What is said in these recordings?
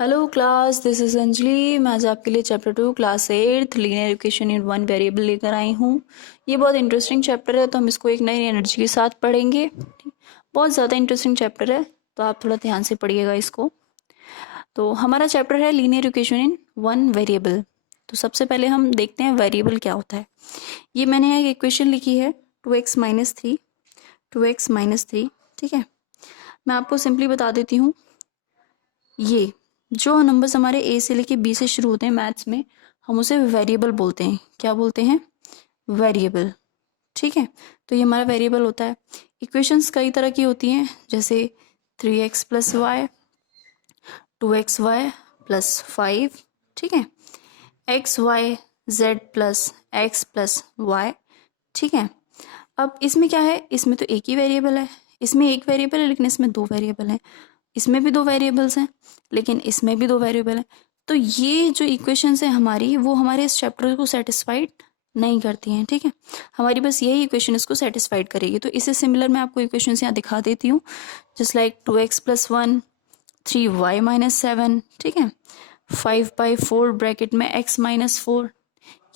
Hello class, this is Anjali. मैं आज आपके लिए chapter 2 class 8 linear equation in one variable लेकर आई हूँ। ये बहुत इंटरेस्टिंग चैप्टर है, तो हम इसको एक नई एनर्जी के साथ पढ़ेंगे। बहुत ज़्यादा इंटरेस्टिंग चैप्टर है, तो आप थोड़ा ध्यान से पढ़िएगा इसको। तो हमारा चैप्टर है linear equation in one variable. तो सबसे पहले हम देखते हैं वेरिएबल क्या होता है। ये मैंने एक इक्वेशन लिखी है 2x-3, 2x-3। ठीक है, मैं आपको सिंपली बता देती हूँ। ये जो नंबर्स हमारे ए से लेके बी से शुरू होते हैं मैथ्स में, हम उसे वेरिएबल बोलते हैं। क्या बोलते हैं? वेरिएबल। ठीक है, तो ये हमारा वेरिएबल होता है। इक्वेशंस कई तरह की होती हैं, जैसे 3x plus Y, 2xy plus 5। ठीक है, x y z plus x plus y. ठीक है, अब इसमें क्या है? इसमें तो एक ही वेरिएबल है, इसमें एक वेरिएबल है, लेकिन इसमें दो वेरिएबल हैं। इसमें भी दो वेरिएबल्स हैं, लेकिन इसमें भी दो वेरिएबल हैं। तो ये जो इक्वेशंस है हमारी, वो हमारे इस चैप्टर को सेटिस्फाइड नहीं करती हैं। ठीक है, हमारी बस यही इक्वेशन इसको सेटिस्फाइड करेगी। तो इससे सिमिलर मैं आपको इक्वेशंस यहाँ दिखा देती हूँ, जस्ट लाइक 2x+1, 3y-7। ठीक है, 5/4 ब्रैकेट में x-4।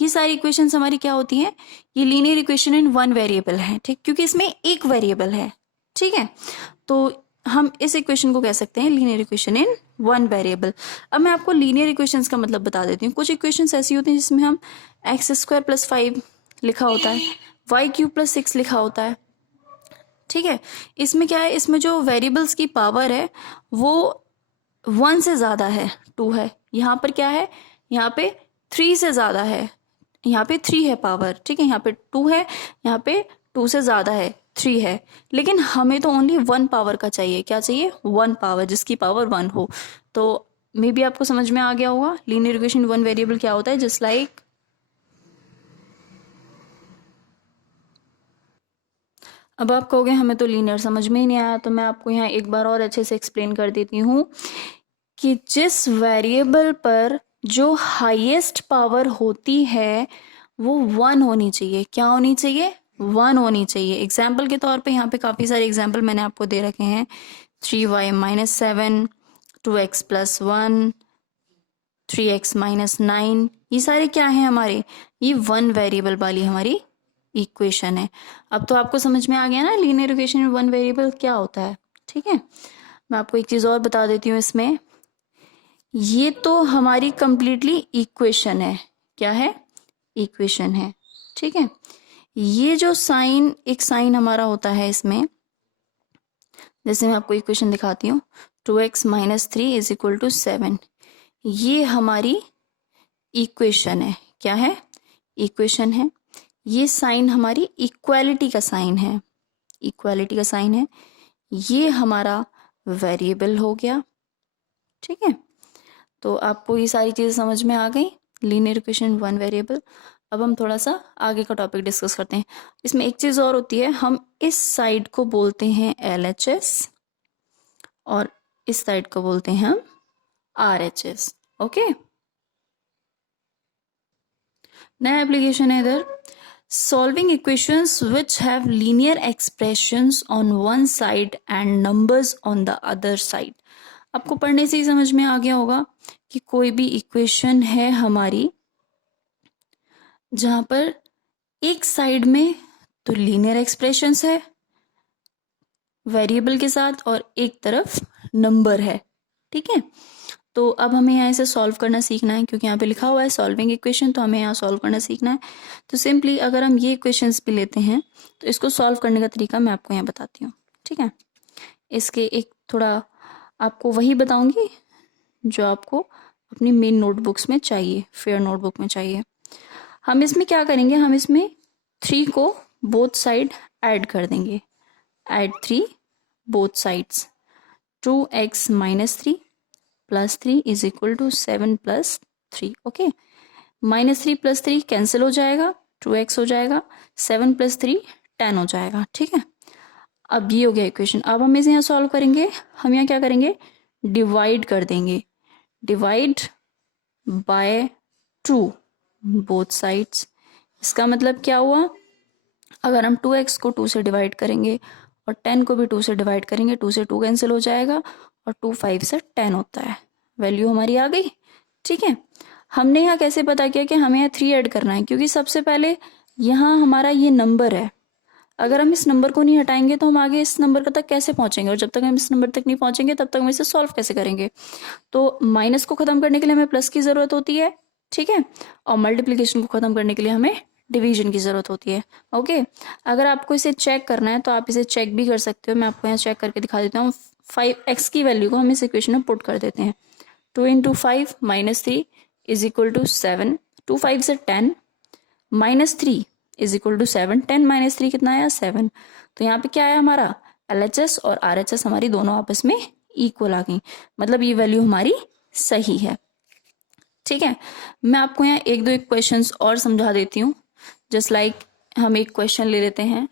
ये सारी इक्वेशंस हमारी क्या होती हैं? ये linear equation in one variable है। ठीक, क्योंकि इसमें एक वेरिएबल है। ठीक है, तो हम इस इक्वेशन को कह सकते हैं linear equation in one variable. अब मैं आपको लीनियर इक्वेशंस का मतलब बता देती हूँ। कुछ इक्वेशंस ऐसी होती हैं जिसमें हम x² + 5 लिखा होता है, y³ + 6 लिखा होता है। ठीक है, इसमें क्या है? इसमें जो वेरिएबल्स की पावर है वो 1 से ज़्यादा है, 2 है। यहाँ पर क्या है? यहाँ पे 3 से ज़्यादा है, यहाँ पे 3 है पावर। ठीक है, यहाँ पे 2 है, यहाँ पे 2 से ज़्यादा है, 3 है। लेकिन हमें तो ओनली 1 पावर का चाहिए। क्या चाहिए? 1 पावर, जिसकी पावर 1 हो। तो मे बी आपको समझ में आ गया होगा लीनियर इक्वेशन वन वेरिएबल क्या होता है। जस्ट लाइक अब आप कहोगे हमें तो लीनियर समझ में ही नहीं आया, तो मैं आपको यहाँ एक बार और अच्छे से एक्सप्लेन कर देती हूँ कि जिस वेरिएबल पर जो हाईएस्ट पावर होती है वो 1 होनी चाहिए। क्या होनी चाहिए? 1 होनी चाहिए। एग्जाम्पल के तौर पे यहाँ पे काफ़ी सारे एग्जाम्पल मैंने आपको दे रखे हैं। 3y-7, 2x+1, 3x-9, ये सारे क्या हैं हमारे? ये 1 वेरिएबल वाली हमारी इक्वेशन है। अब तो आपको समझ में आ गया ना लीनियर इक्वेशन में 1 वेरिएबल क्या होता है। ठीक है, मैं आपको एक चीज़ और बता देती हूँ इसमें। ये तो हमारी कंप्लीटली इक्वेशन है। क्या है? इक्वेशन है। ठीक है, ये जो साइन, एक साइन हमारा होता है इसमें, जैसे मैं आपको इक्वेशन दिखाती हूँ, 2x-3 = 7। ये हमारी इक्वेशन है। क्या है? इक्वेशन है। ये साइन हमारी इक्वालिटी का साइन है, इक्वालिटी का साइन है। ये हमारा वेरिएबल हो गया। ठीक है, तो आपको ये सारी चीज़ें समझ में आ गई, लीनियर इक्वेशन वन वेरिएबल। अब हम थोड़ा सा आगे का टॉपिक डिस्कस करते हैं। इसमें एक चीज़ और होती है, हम इस साइड को बोलते हैं LHS और इस साइड को बोलते हैं हम RHS। ओके, नया एप्लीकेशन है इधर। Solving equations which have linear expressions on one side and numbers on the other side. आपको पढ़ने से ही समझ में आ गया होगा कि कोई भी इक्वेशन है हमारी जहां पर एक साइड में तो लीनियर एक्सप्रेशंस है वेरिएबल के साथ और एक तरफ नंबर है। ठीक है, तो अब हमें यहाँ इसे सॉल्व करना सीखना है, क्योंकि यहाँ पे लिखा हुआ है सॉल्विंग इक्वेशन, तो हमें यहाँ सॉल्व करना सीखना है। तो सिंपली अगर हम ये इक्वेशंस भी लेते हैं तो इसको सॉल्व करने का तरीका मैं आपको यहाँ बताती हूँ। ठीक है, इसके एक थोड़ा आपको वही बताऊंगी जो आपको अपनी मेन नोटबुक्स में चाहिए, फेयर नोटबुक में चाहिए। हम इसमें क्या करेंगे? हम इसमें 3 को बोथ साइड ऐड कर देंगे। Add 3 both sides. 2x-3 + 3 = 7 + 3। Okay, -3 + 3 cancel हो जाएगा, 2x हो जाएगा, 7 + 3 10 हो जाएगा। ठीक है, अब ये हो गया इक्वेशन। अब हम इसे यहाँ सॉल्व करेंगे। हम यहाँ क्या करेंगे? डिवाइड कर देंगे। Divide by 2 both sides. इसका मतलब क्या हुआ? अगर हम 2x को 2 से डिवाइड करेंगे और 10 को भी 2 से डिवाइड करेंगे, 2 से 2 कैंसिल हो जाएगा और 2 5 से 10 होता है। वैल्यू हमारी आ गई। ठीक है, हमने यहाँ कैसे पता किया कि हमें यहाँ 3 ऐड करना है, क्योंकि सबसे पहले यहाँ हमारा ये नंबर है, अगर हम इस नंबर को नहीं हटाएंगे तो हम आगे इस नंबर तक कैसे पहुंचेंगे, और जब तक हम इस नंबर तक नहीं पहुंचेंगे तब तक हम इसे सॉल्व कैसे करेंगे। तो माइनस को खत्म करने के लिए हमें प्लस की जरूरत होती है। ठीक है, और मल्टीप्लीकेशन को खत्म करने के लिए हमें डिवीजन की जरूरत होती है। ओके, अगर आपको इसे चेक करना है तो आप इसे चेक भी कर सकते हो। मैं आपको यहाँ चेक करके दिखा देता हूँ। 5x की वैल्यू को हम इस इक्वेशन में पुट कर देते हैं। 2 × 5 -3 = 7, 2 5 से 10, -3 = 7, 10 - 3 कितना आया 7। तो यहाँ पे क्या आया हमारा LHS और RHS हमारी दोनों आपस में इक्वल आ गई, मतलब ये वैल्यू हमारी सही है। ठीक है, मैं आपको यहाँ एक दो क्वेश्चंस और समझा देती हूँ। जस्ट लाइक हम एक क्वेश्चन ले लेते हैं।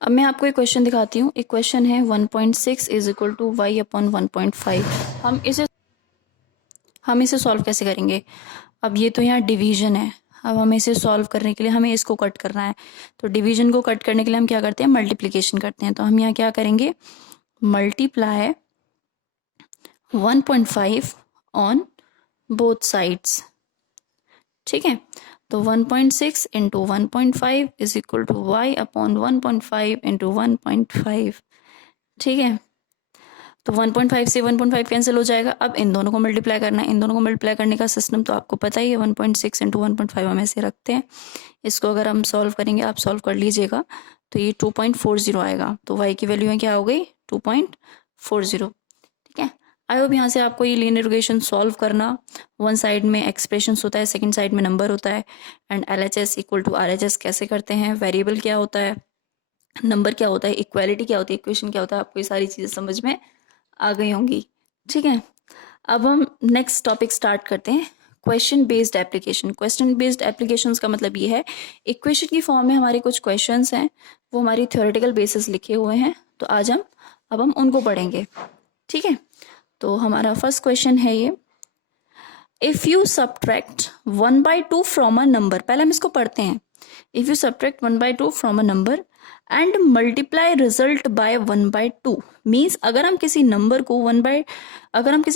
अब मैं आपको एक क्वेश्चन दिखाती हूँ। एक क्वेश्चन है 1.6 = y/1.5। हम इसे सॉल्व कैसे करेंगे। अब ये तो यहाँ डिवीजन है, अब हमें इसे सॉल्व करने के लिए हमें इसको कट करना है। तो डिवीजन को कट करने के लिए हम क्या करते हैं, मल्टीप्लिकेशन करते हैं। तो हम यहाँ क्या करेंगे, मल्टीप्लाई 1.5 ऑन बोथ साइड्स। ठीक है, तो 1.6 × 1.5 = y/1.5 × 1.5। ठीक है, तो 1.5 से 1.5 कैंसिल हो जाएगा। अब इन दोनों को मल्टीप्लाई करना है। इन दोनों को मल्टीप्लाई करने का सिस्टम तो आपको पता ही है। 1.6 × 1.5 हम ऐसे रखते हैं। इसको अगर हम सॉल्व करेंगे, आप सॉल्व कर लीजिएगा, तो ये 2.40 आएगा। तो y की वैल्यू क्या हो गई 2.40। ठीक है, आई होप यहाँ से आपको ये लीनियर रिग्रेशन सॉल्व करना, वन साइड में एक्सप्रेशन होता है, सेकंड साइड में नंबर होता है, एंड LHS = RHS कैसे करते हैं, वेरिएबल क्या होता है, नंबर क्या होता है, इक्वालिटी क्या होती है, इक्वेशन क्या होता है, आपको ये सारी चीज़ें समझ में आ गई होंगी। ठीक है, अब हम नेक्स्ट टॉपिक स्टार्ट करते हैं, question based application. Question based applications का मतलब ये है, इक्वेशन की फॉर्म में हमारे कुछ क्वेश्चंस हैं, वो हमारी थ्योरेटिकल बेसिस लिखे हुए हैं। तो आज हम उनको पढ़ेंगे। ठीक है, तो हमारा फर्स्ट क्वेश्चन है ये, if you subtract 1/2 from a number. पहले हम इसको पढ़ते हैं। If you subtract 1/2 from a number and multiply result by 1/2 means अगर हम किसी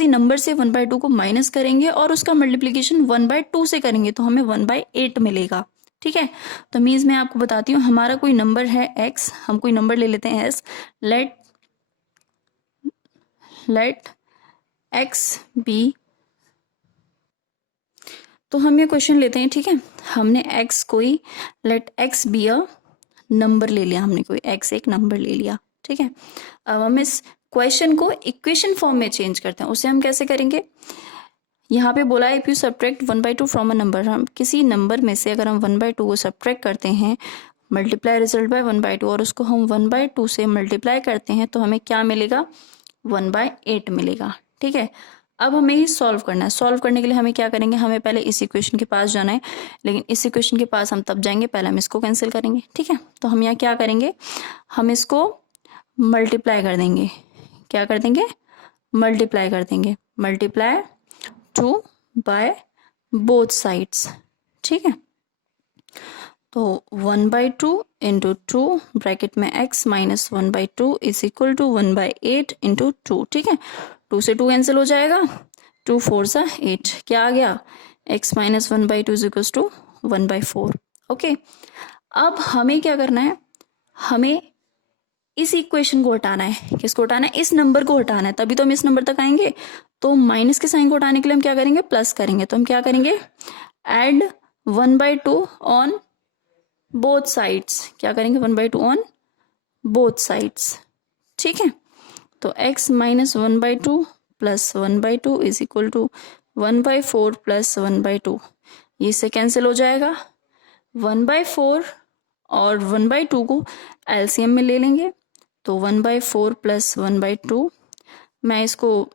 नंबर से 1/2 को माइनस करेंगे और उसका मल्टीप्लीकेशन 1/2 से करेंगे तो हमें 1/8 मिलेगा। ठीक है, तो मीन्स मैं आपको बताती हूँ, हमारा कोई नंबर है x, हम कोई नंबर ले लेते हैं s, लेट x बी। तो हम ये क्वेश्चन लेते हैं। ठीक है, हमने x कोई let x be a number ले लिया, हमने कोई x एक नंबर ले लिया। ठीक है, अब हम इस क्वेश्चन को इक्वेशन फॉर्म में चेंज करते हैं। उसे हम कैसे करेंगे, यहाँ पे बोला है if you subtract 1/2 from a number. हम किसी नंबर में से अगर हम 1/2 को सब्ट्रैक्ट करते हैं, मल्टीप्लाई रिजल्ट बाय 1/2, और उसको हम 1/2 से मल्टीप्लाई करते हैं तो हमें क्या मिलेगा 1/8 मिलेगा। ठीक है, अब हमें ही सॉल्व करना है। सॉल्व करने के लिए हमें क्या करेंगे, हमें पहले इस इक्वेशन के पास जाना है, लेकिन इस इक्वेशन के पास हम तब जाएंगे, पहले हम इसको कैंसिल करेंगे। ठीक है, तो हम यहाँ क्या करेंगे, हम इसको मल्टीप्लाई कर देंगे। क्या कर देंगे, मल्टीप्लाई कर देंगे। Multiply 2 by both sides. ठीक है, तो 1/2 × 2 ब्रैकेट में x - 1/2 = 1/8 × 2। ठीक है, 2 से 2 कैंसिल हो जाएगा, 2 4 सा 8, क्या आ गया x - 1/2 = 1/4। ओके, अब हमें क्या करना है, हमें इस इक्वेशन को हटाना है। किसको हटाना है, इस नंबर को हटाना है, तभी तो हम इस नंबर तक आएंगे। तो माइनस के साइन को हटाने के लिए हम क्या करेंगे, प्लस करेंगे। तो हम क्या करेंगे, ऐड 1/2 ऑन बोथ साइड्स। क्या करेंगे, 1/2 ऑन बोथ साइड्स। ठीक है, तो x - 1/2 + 1/2 = 1/4 + 1/2, ये इससे कैंसिल हो जाएगा। 1/4 और 1/2 को एलसीएम में ले लेंगे, तो 1/4 + 1/2, मैं इसको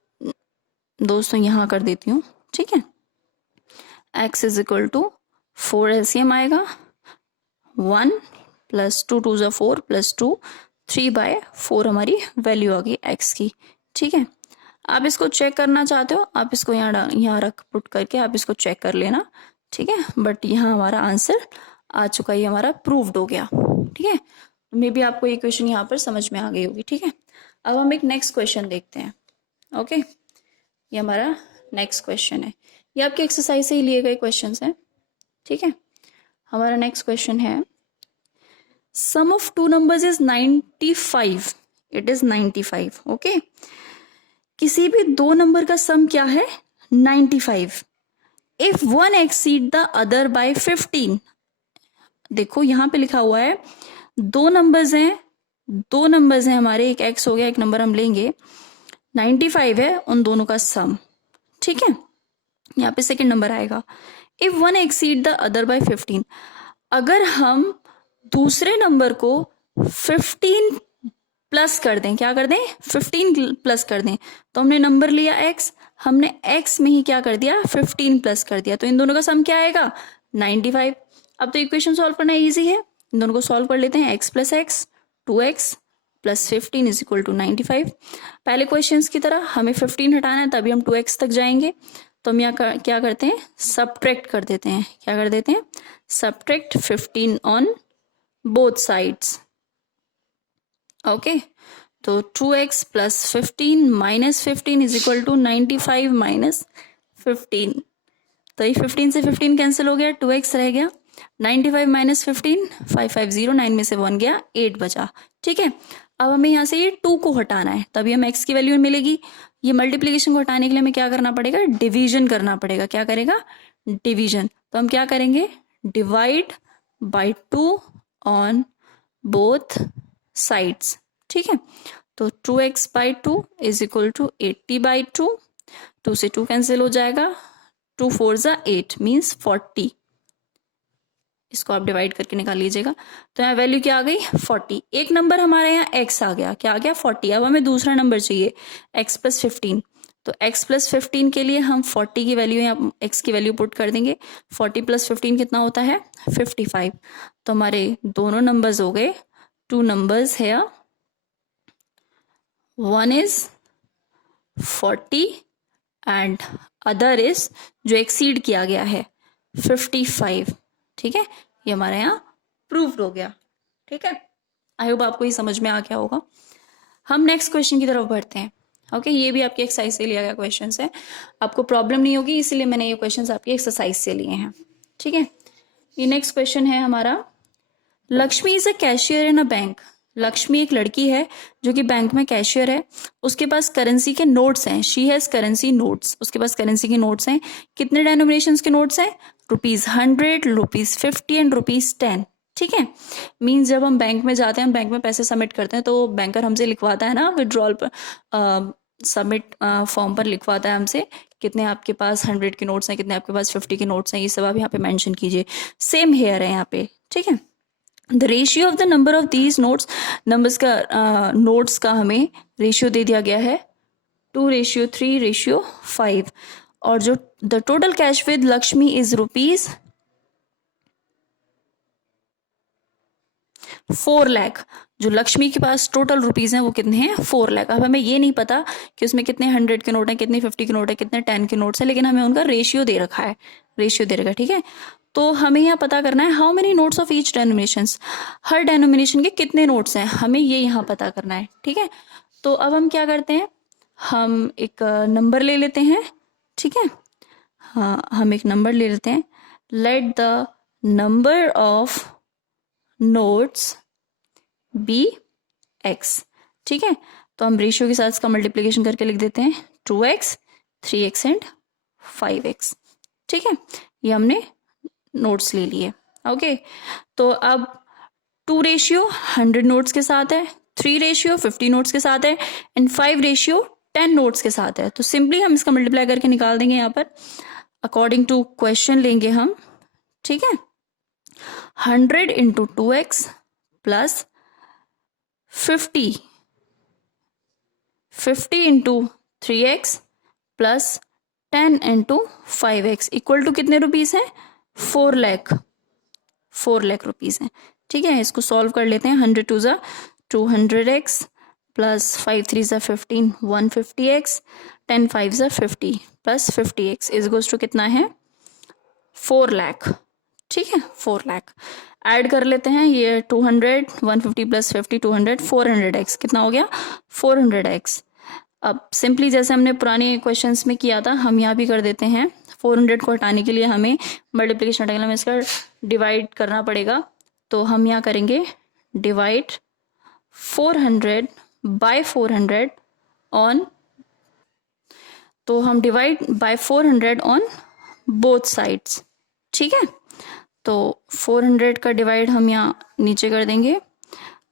दोस्तों यहाँ कर देती हूँ। ठीक है, x = 4 एलसीएम आएगा, 1 + 2 2 = 4 + 2 3/4 हमारी वैल्यू आ गई x की। ठीक है, आप इसको चेक करना चाहते हो, आप इसको यहाँ रख पुट करके आप इसको चेक कर लेना। ठीक है, बट यहाँ हमारा आंसर आ चुका है, हमारा प्रूव्ड हो गया। ठीक है, मे बी आपको ये क्वेश्चन यहाँ पर समझ में आ गई होगी। ठीक है, अब हम एक नेक्स्ट क्वेश्चन देखते हैं। ओके, ये हमारा नेक्स्ट क्वेश्चन है, ये आपके एक्सरसाइज से ही लिए गए क्वेश्चंस हैं, ठीक है। हमारा नेक्स्ट क्वेश्चन है sum of two numbers is 95, it is 95, okay. किसी भी दो नंबर का सम क्या है 95, if one exceed the other by 15। देखो यहां पे लिखा हुआ है दो नंबर्स हैं हमारे, एक एक्स हो गया, एक नंबर हम लेंगे, 95 है उन दोनों का सम, ठीक है। यहाँ पे सेकंड नंबर आएगा if one exceed the other by 15। अगर हम दूसरे नंबर को 15 प्लस कर दें, क्या कर दें 15 प्लस कर दें, तो हमने नंबर लिया x, हमने x में ही क्या कर दिया 15 प्लस कर दिया, तो इन दोनों का सम क्या आएगा 95। अब तो इक्वेशन सॉल्व करना इजी है, इन दोनों को सॉल्व कर लेते हैं। x plus x 2x plus 15 is equal to 95। पहले क्वेश्चंस की तरह हमें 15 हटाना है, तभी हम 2x तक जाएंगे, तो हम यहाँ क्या करते हैं सब्ट्रैक्ट कर देते हैं, क्या कर देते हैं subtract 15 on both sides, okay. तो 2x plus 15 minus 15 is equal to 95 minus 15, तो ये 15 से 15 कैंसिल हो गया, 2x रह गया, 95 माइनस 15 5509 9 में से 1 गया 8 बचा, ठीक है। अब हमें यहाँ से ये 2 को हटाना है, तभी हमें x की वैल्यू मिलेगी। ये मल्टीप्लिकेशन को हटाने के लिए हमें क्या करना पड़ेगा डिवीजन करना पड़ेगा, क्या करेगा डिवीजन, तो हम क्या करेंगे divide by 2 on both sides, ठीक है। तो 2x by 2 is equal to 80 by 2, 2 से 2 कैंसिल हो जाएगा, 2 4 जा 8 मीन्स 40, इसको आप डिवाइड करके निकाल लीजिएगा। तो यहाँ वैल्यू क्या आ गई 40। एक नंबर हमारे यहाँ x आ गया, क्या आ गया 40। अब हमें दूसरा नंबर चाहिए x प्लस 15, तो x प्लस 15 के लिए हम 40 की वैल्यू यहाँ x की वैल्यू पुट कर देंगे। 40 प्लस 15 कितना होता है 55। तो हमारे दोनों नंबर्स हो गए, टू नंबर्स है, one is 40 and other is जो एक्सीड किया गया है 55, ठीक है। ये हमारे यहाँ प्रूव्ड हो गया, ठीक है। आई होप आपको ये समझ में आ गया होगा। हम नेक्स्ट क्वेश्चन की तरफ बढ़ते हैं, ओके। ये भी आपकी एक्सरसाइज से लिया गया क्वेश्चन है, आपको प्रॉब्लम नहीं होगी इसीलिए मैंने ये क्वेश्चन आपकी एक्सरसाइज से लिए हैं, ठीक है। ये नेक्स्ट क्वेश्चन है हमारा, Lakshmi is a cashier in a bank. Lakshmi एक लड़की है जो कि बैंक में कैशियर है, उसके पास करेंसी के नोट्स हैं, शी हैज करेंसी नोट्स, उसके पास करेंसी के नोट्स हैं। कितने डेनोमिनेशंस के नोट्स हैं ₹100, ₹50 एंड ₹10, ठीक है। मीन्स जब हम बैंक में जाते हैं, हम बैंक में पैसे सबमिट करते हैं, तो बैंकर हमसे लिखवाता है ना विड्रॉल पर, सबमिट फॉर्म पर लिखवाता है हमसे कितने आपके पास 100 के नोट्स हैं, कितने आपके पास 50 के नोट्स हैं, ये सब आप यहाँ पे मेंशन कीजिए। सेम हेयर है यहाँ पे, ठीक है। The ratio of the number of these notes, numbers का नोट्स का हमें रेशियो दे दिया गया है 2:3:5, और जो the total cash with Lakshmi is ₹4 lakh. जो लक्ष्मी के पास टोटल रुपीज हैं वो कितने हैं 4 लाख। अब हमें ये नहीं पता कि उसमें कितने 100 के नोट हैं, कितने 50 के नोट हैं, कितने 10 के नोट्स हैं, लेकिन हमें उनका रेशियो दे रखा है, रेशियो दे रखा है, ठीक है। तो हमें यहाँ पता करना है how many notes of each denomination, हर डेनोमिनेशन के कितने नोट्स हैं, हमें ये यहाँ पता करना है, ठीक है। तो अब हम क्या करते हैं, हम एक नंबर ले लेते हैं, ठीक है। हाँ, हम एक नंबर ले लेते हैं, let the number of notes be x, ठीक है। तो हम रेशियो के साथ इसका मल्टीप्लीकेशन करके लिख देते हैं 2x 3x एंड 5x, ठीक है। ये हमने नोट्स ले लिए, ओके। तो अब 2 रेशियो 100 नोट्स के साथ है, 3 रेशियो 50 नोट्स के साथ है, एंड 5 रेशियो 10 नोट्स के साथ है। तो सिंपली हम इसका मल्टीप्लाई करके निकाल देंगे, यहाँ पर अकॉर्डिंग टू क्वेश्चन लेंगे हम, ठीक है। 100 into 2x plus 50 into 3x plus 10 into 5x equal to कितने रुपीज है 4 लाख रुपीज है, ठीक है। इसको सॉल्व कर लेते हैं। 100 2 जा 200x प्लस 5 3 जा 15 150x 10 5 जा 50 plus 50x is goes to कितना है 4 लाख, ठीक है। 4 लाख ऐड कर लेते हैं, ये 200 150 प्लस 50 200 400x कितना हो गया 400x। अब सिंपली जैसे हमने पुराने क्वेश्चंस में किया था हम यहाँ भी कर देते हैं। 400 को हटाने के लिए हमें मल्टीप्लिकेशन हटाने के लिए हमें इसका डिवाइड करना पड़ेगा। तो हम यहाँ करेंगे डिवाइड 400 बाय 400 ऑन, तो हम divide by 400 on both sides. ठीक है, तो 400 का डिवाइड हम यहाँ नीचे कर देंगे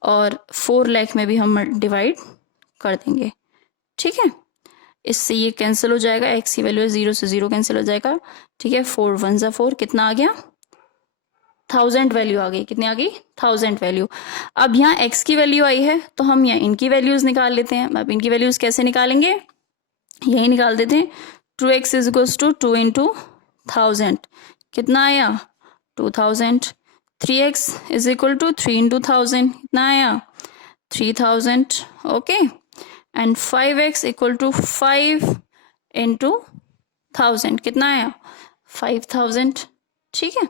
और 4 लाख में भी हम डिवाइड कर देंगे। ठीक है, इससे ये कैंसिल हो जाएगा, एक्स की वैल्यू है 0 से 0 कैंसिल हो जाएगा। ठीक है, 4 1 ज़ा 4, कितना आ गया 1000 वैल्यू आ गई। कितनी आ गई 1000 वैल्यू। अब यहाँ x की वैल्यू आई है तो हम यहाँ इनकी वैल्यूज निकाल लेते हैं। अब इनकी वैल्यूज कैसे निकालेंगे, यही निकाल देते हैं। 2x is equals to 2 into 1000, कितना आया 2000। 3x is equal to 3 into 1000, कितना आया 3000। Okay, and 5x equal to 5 into 1000, कितना आया 5000। ठीक है,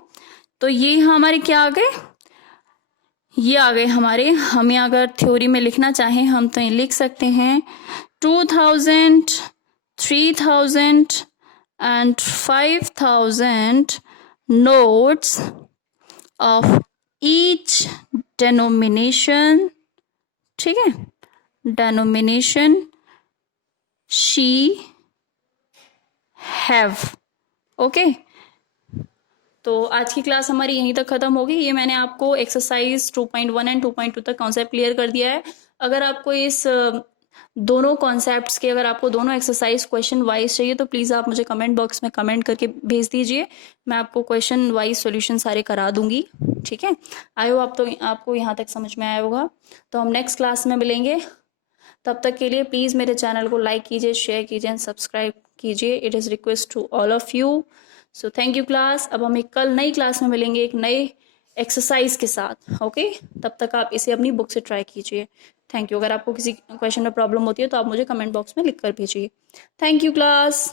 तो ये हमारे क्या आ गए, ये आ गए हमारे। हमें अगर थ्योरी में लिखना चाहें हम तो ये लिख सकते हैं 2000, 3000 and 5000 notes of each denomination, ठीक है, denomination she have। ओके, तो आज की क्लास हमारी यहीं तक खत्म होगी। ये मैंने आपको एक्सरसाइज 2.1 एंड 2.2 तक कॉन्सेप्ट क्लियर कर दिया है। अगर आपको इस दोनों कॉन्सेप्ट्स के, अगर आपको दोनों एक्सरसाइज क्वेश्चन वाइज चाहिए तो प्लीज़ आप मुझे कमेंट बॉक्स में कमेंट करके भेज दीजिए, मैं आपको क्वेश्चन वाइज सॉल्यूशन सारे करा दूंगी। ठीक है, आई होप तो आपको यहाँ तक समझ में आया होगा। तो हम नेक्स्ट क्लास में मिलेंगे, तब तक के लिए प्लीज़ मेरे चैनल को लाइक कीजिए, शेयर कीजिए एंड सब्सक्राइब कीजिए। It is request to all of you. So thank you class. अब हम एक कल नई क्लास में मिलेंगे एक नए एक्सरसाइज के साथ। ओके, तब तक आप इसे अपनी बुक से ट्राई कीजिए। Thank you. अगर आपको किसी क्वेश्चन में प्रॉब्लम होती है तो आप मुझे कमेंट बॉक्स में लिख कर भेजिए। Thank you class.